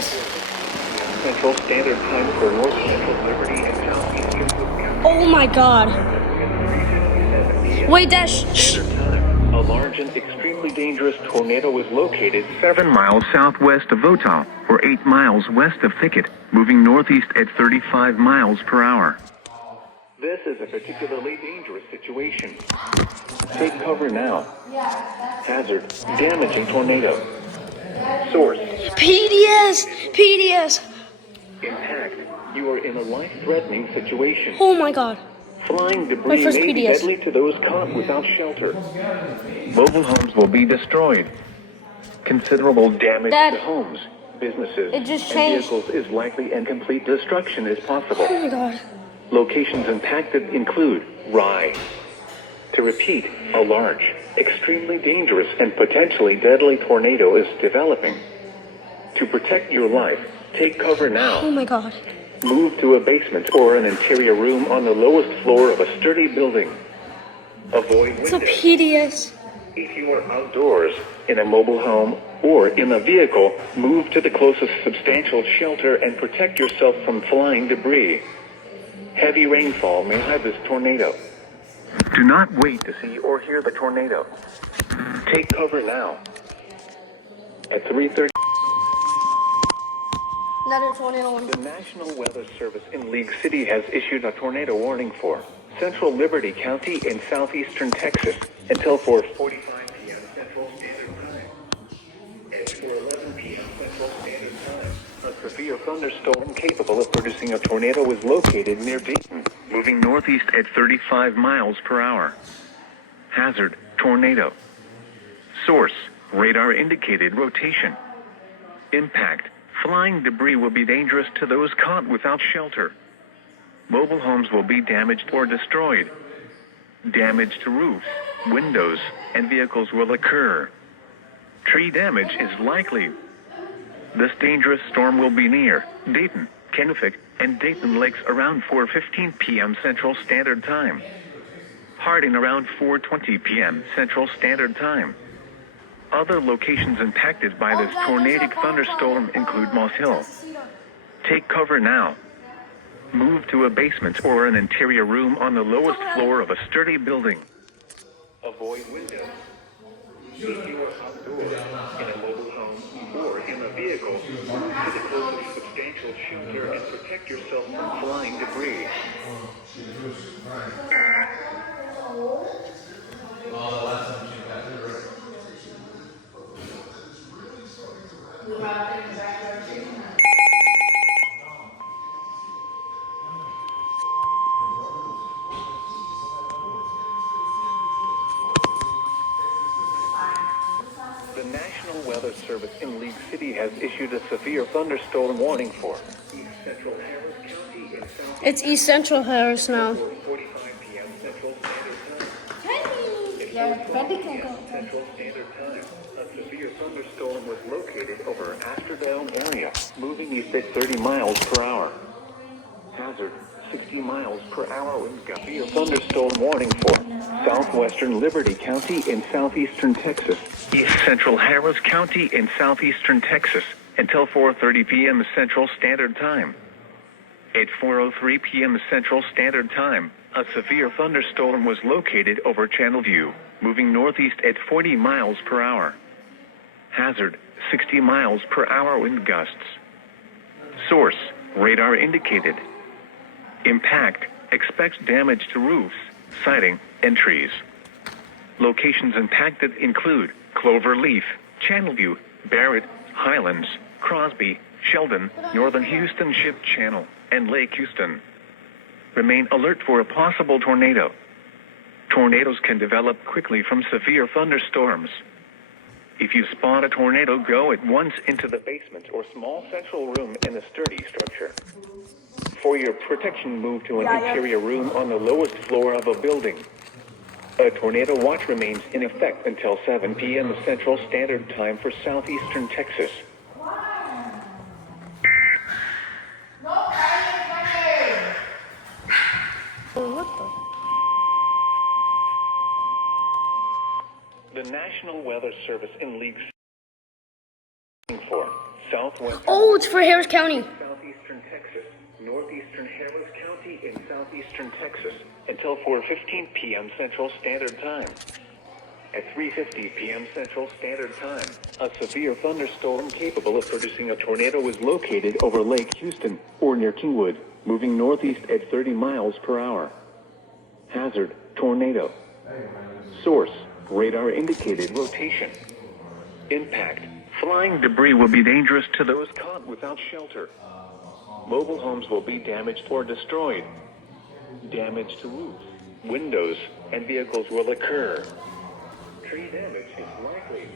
guys. Central Standard Time for North Central Liberty and Southeastern. Oh my god. Wait, Dash. Standard Time. A large and extremely dangerous tornado is located 7 miles southwest of Votal, or 8 miles west of Thicket, moving northeast at 35 miles per hour. This is a particularly dangerous situation. Take cover now. Hazard, damaging tornado. Source, PDS. impact. You are in a life-threatening situation. Oh my god. Flying My debris first may be PDS. deadly to those caught without shelter. Mobile homes will be destroyed. Considerable damage Dad, to homes, businesses, it just and changed. vehicles is likely, and complete destruction is possible. Oh my god. Locations impacted include Rye. To repeat, a large, extremely dangerous, and potentially deadly tornado is developing. To protect your life, take cover now. Oh my god. Move to a basement or an interior room on the lowest floor of a sturdy building. Avoid It's a windows. PDS. If you are outdoors, in a mobile home, or in a vehicle, move to the closest substantial shelter and protect yourself from flying debris. Heavy rainfall may hide this tornado. Do not wait to see or hear the tornado. Take cover now. At 3:30. Another tornado. The National Weather Service in League City has issued a tornado warning for Central Liberty County in southeastern Texas until 4:45 p.m. Central Standard Time. At 4:11 p.m. Central Standard Time, a severe thunderstorm capable of producing a tornado is located near Dayton, moving northeast at 35 miles per hour. Hazard, tornado. Source, radar indicated rotation. Impact, flying debris will be dangerous to those caught without shelter. Mobile homes will be damaged or destroyed. Damage to roofs, windows, and vehicles will occur. Tree damage is likely. This dangerous storm will be near Dayton, Kennewick, and Dayton Lakes around 4:15 p.m. Central Standard Time. Hardin around 4:20 p.m. Central Standard Time. Other locations impacted by this tornadic thunderstorm include Moss Hill. Take cover now. Move to a basement or an interior room on the lowest floor of a sturdy building. Avoid windows. If you are outdoors, in a mobile home, or in a vehicle, move to the closest substantial shelter and protect yourself from flying debris. The National Weather Service in League City has issued a severe thunderstorm warning for East Central Harris County in South. It's East Central Harris now. 4:45 p.m. Central Standard Time. Yeah, Randy can go. Central Standard Time. A severe thunderstorm was located over Astrodome area, moving east at 30 miles per hour. Hazard, 60 miles per hour wind gust. Severe thunderstorm warning for southwestern Liberty County in southeastern Texas. East Central Harris County in southeastern Texas until 4:30 p.m. Central Standard Time. At 4:03 p.m. Central Standard Time, a severe thunderstorm was located over Channelview, moving northeast at 40 miles per hour. Hazard, 60 miles per hour wind gusts. Source, radar indicated. Impact, expects damage to roofs, siding, and trees. Locations impacted include Cloverleaf, Channelview, Barrett, Highlands, Crosby, Sheldon, Northern Houston Ship Channel, and Lake Houston. Remain alert for a possible tornado. Tornadoes can develop quickly from severe thunderstorms. If you spot a tornado, go at once into the basement or small central room in a sturdy structure. For your protection, move to an interior room on the lowest floor of a building. A tornado watch remains in effect until 7 p.m. Central Standard Time for southeastern Texas. The National Weather Service in League for southwestern. Oh, it's for Harris County. Southeastern Texas, northeastern Harris County in southeastern Texas until 4:15 p.m. Central Standard Time. At 3:50 p.m. Central Standard Time, a severe thunderstorm capable of producing a tornado is located over Lake Houston or near Kingwood, moving northeast at 30 miles per hour. Hazard, tornado. Source, radar indicated rotation. Impact, flying debris will be dangerous to those caught without shelter. Mobile homes will be damaged or destroyed. Damage to roofs, windows, and vehicles will occur. Tree damage is likely.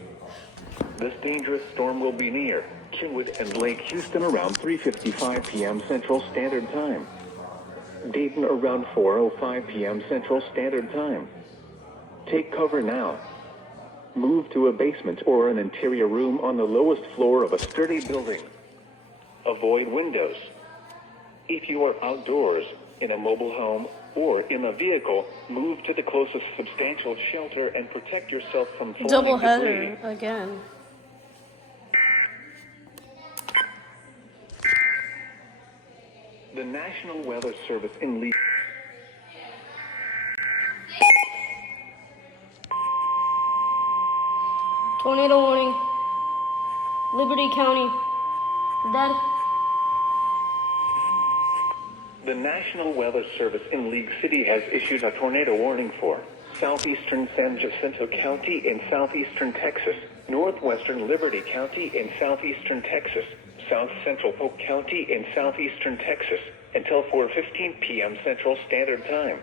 This dangerous storm will be near Kingwood and Lake Houston around 3:55 p.m. Central Standard Time. Dayton around 4:05 p.m. Central Standard Time. Take cover now. Move to a basement or an interior room on the lowest floor of a sturdy building. Avoid windows. If you are outdoors, in a mobile home, or in a vehicle, move to the closest substantial shelter and protect yourself from flying Double debris. header again. The National Weather Service in Lee. Tornado warning. Liberty County. Dad. The National Weather Service in League City has issued a tornado warning for southeastern San Jacinto County in southeastern Texas, northwestern Liberty County in southeastern Texas, south central Polk County in southeastern Texas, until 4:15 p.m. Central Standard Time.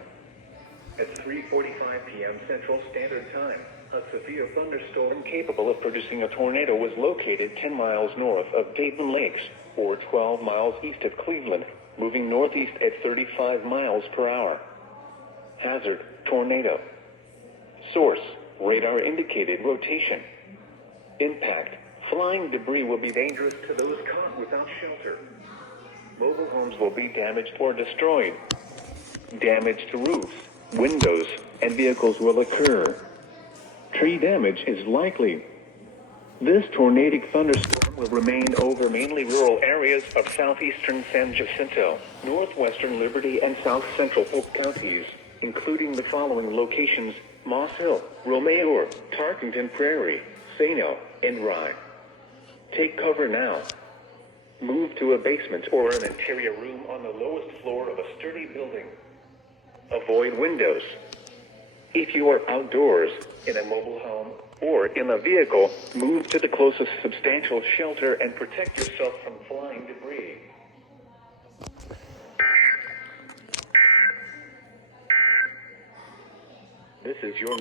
At 3:45 p.m. Central Standard Time, a severe thunderstorm capable of producing a tornado was located 10 miles north of Dayton Lakes, or 12 miles east of Cleveland, moving northeast at 35 miles per hour. Hazard, tornado. Source, radar indicated rotation. Impact, flying debris will be dangerous to those caught without shelter. Mobile homes will be damaged or destroyed. Damage to roofs, windows, and vehicles will occur. Tree damage is likely. This tornadic thunderstorm will remain over mainly rural areas of southeastern San Jacinto, northwestern Liberty, and south central Polk counties, including the following locations: Moss Hill, Romeo, Tarkington Prairie, Sano, and Rye. Take cover now. Move to a basement or an interior room on the lowest floor of a sturdy building. Avoid windows. If you are outdoors, in a mobile home, or in a vehicle, move to the closest substantial shelter and protect yourself from flying debris. This is your